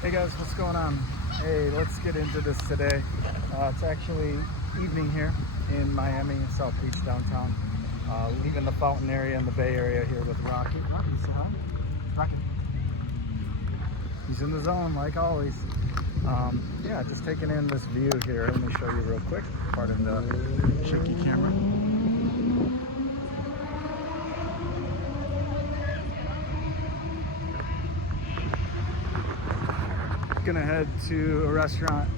Hey guys, what's going on? Hey, let's get into this today. It's actually evening here in Miami, South Beach, downtown. Leaving the Fountain area and the Bay Area here with Rocky. Rocky, say hi. Rocky. He's in the zone like always. Yeah, just taking in this view here. Let me show you real quick. Pardon the shaky camera. Gonna head to a restaurant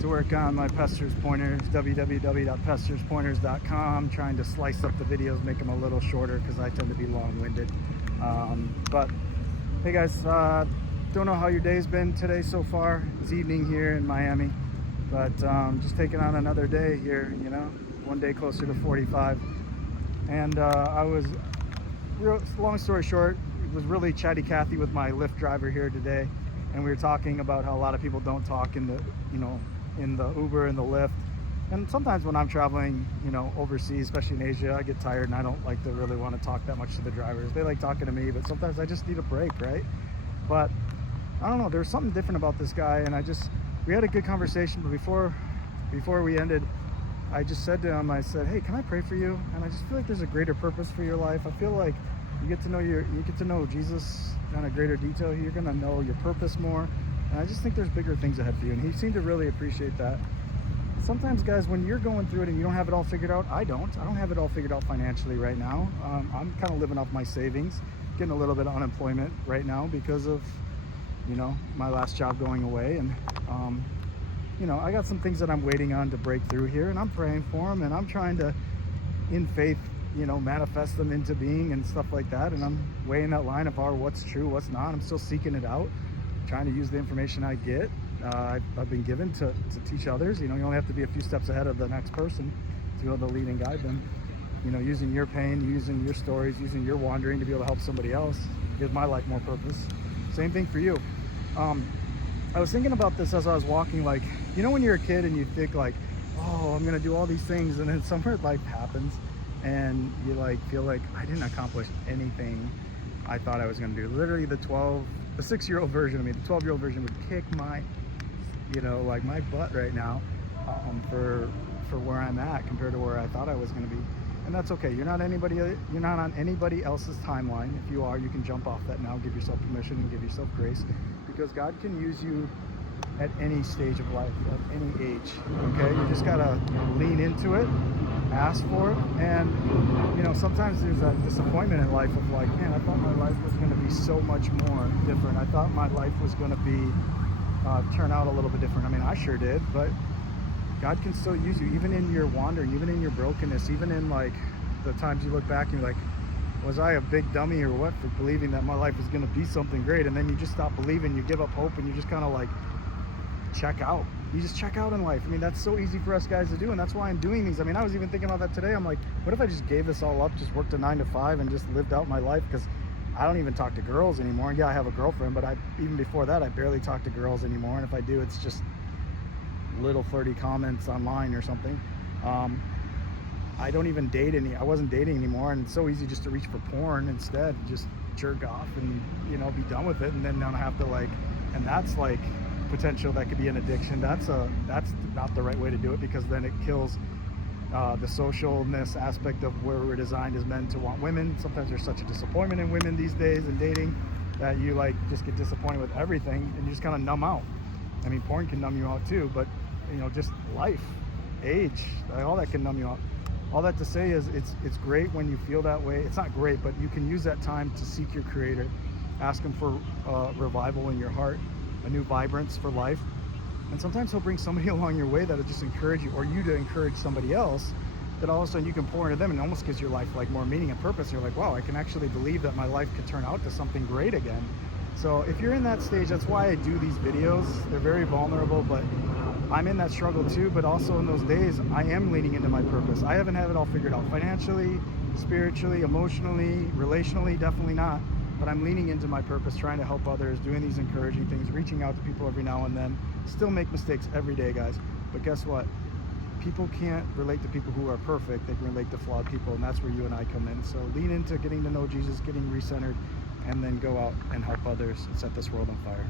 to work on my Pesters Pointers, www.pesterspointers.com, trying to slice up the videos, make them a little shorter because I tend to be long-winded. But hey guys, don't know how your day's been today so far. It's evening here in Miami, but just taking on another day here, you know, one day closer to 45. And long story short, it was really chatty Cathy with my Lyft driver here today. And we were talking about how a lot of people don't talk in the, in the Uber and the Lyft. And sometimes when I'm traveling, overseas, especially in Asia, I get tired and I don't like to really want to talk that much to the drivers. They like talking to me, but sometimes I just need a break, right? But I don't know, there's something different about this guy, and we had a good conversation, but before we ended, I just said to him, I said, hey, can I pray for you? And I just feel like there's a greater purpose for your life. I feel like you get to know Jesus in a greater detail. You're gonna know your purpose more, and I just think there's bigger things ahead for you. And he seemed to really appreciate that. Sometimes, guys, when you're going through it and you don't have it all figured out, I don't have it all figured out financially right now. I'm kind of living off my savings, getting a little bit of unemployment right now because of my last job going away, and I got some things that I'm waiting on to break through here, and I'm praying for them, and I'm trying to, in faith, manifest them into being and stuff like that. And I'm weighing that line of what's true, what's not. I'm still seeking it out, trying to use the information I get, I've been given to teach others. You only have to be a few steps ahead of the next person to be able to lead and guide them. Using your pain, using your stories, using your wandering to be able to help somebody else, give my life more purpose. Same thing for you. I was thinking about this as I was walking, like, when you're a kid and you think like, oh, I'm gonna do all these things, and then somewhere life happens and you feel like I didn't accomplish anything I thought I was going to do. Literally the 6-year-old version of me, the 12-year-old version would kick my my butt right now for where I'm at compared to where I thought I was going to be. And that's okay. You're not on anybody else's timeline. If you are, you can jump off that now, give yourself permission and give yourself grace, because God can use you at any stage of life, at any age. Okay, you just gotta lean into it, ask for it. And sometimes there's that disappointment in life of like, man, I thought my life was going to be so much more different. I thought my life was going to be turn out a little bit different. I mean, I sure did, but God can still use you, even in your wandering, even in your brokenness, even in the times you look back and you're like, was I a big dummy or what for believing that my life was going to be something great? And then you just stop believing, you give up hope, and you just kind of check out. You just check out in life. I mean, that's so easy for us guys to do, and that's why I'm doing these. I mean, I was even thinking about that today. I'm like, what if I just gave this all up, just worked a 9 to 5 and just lived out my life? Because I don't even talk to girls anymore. Yeah, I have a girlfriend, but even before that, I barely talk to girls anymore. And if I do, it's just little flirty comments online or something. I don't even date I wasn't dating anymore, and it's so easy just to reach for porn instead, just jerk off and be done with it, and then not have to and that's potential that could be an addiction. That's not the right way to do it, because then it kills the socialness aspect of where we're designed as men to want women. Sometimes there's such a disappointment in women these days in dating that you just get disappointed with everything and you just kind of numb out. I mean, porn can numb you out too, but just life, age, all that can numb you out. All that to say is it's great when you feel that way. It's not great, but you can use that time to seek your Creator, ask Him for revival in your heart, a new vibrance for life. And sometimes He'll bring somebody along your way that'll just encourage you, or you to encourage somebody else, that all of a sudden you can pour into them, and it almost gives your life more meaning and purpose. You're like, wow, I can actually believe that my life could turn out to something great again. So if you're in that stage, that's why I do these videos. They're very vulnerable, but I'm in that struggle too. But also in those days, I am leaning into my purpose. I haven't had it all figured out financially, spiritually, emotionally, relationally, definitely not. But I'm leaning into my purpose, trying to help others, doing these encouraging things, reaching out to people every now and then. Still make mistakes every day, guys. But guess what? People can't relate to people who are perfect. They can relate to flawed people, and that's where you and I come in. So lean into getting to know Jesus, getting recentered, and then go out and help others and set this world on fire.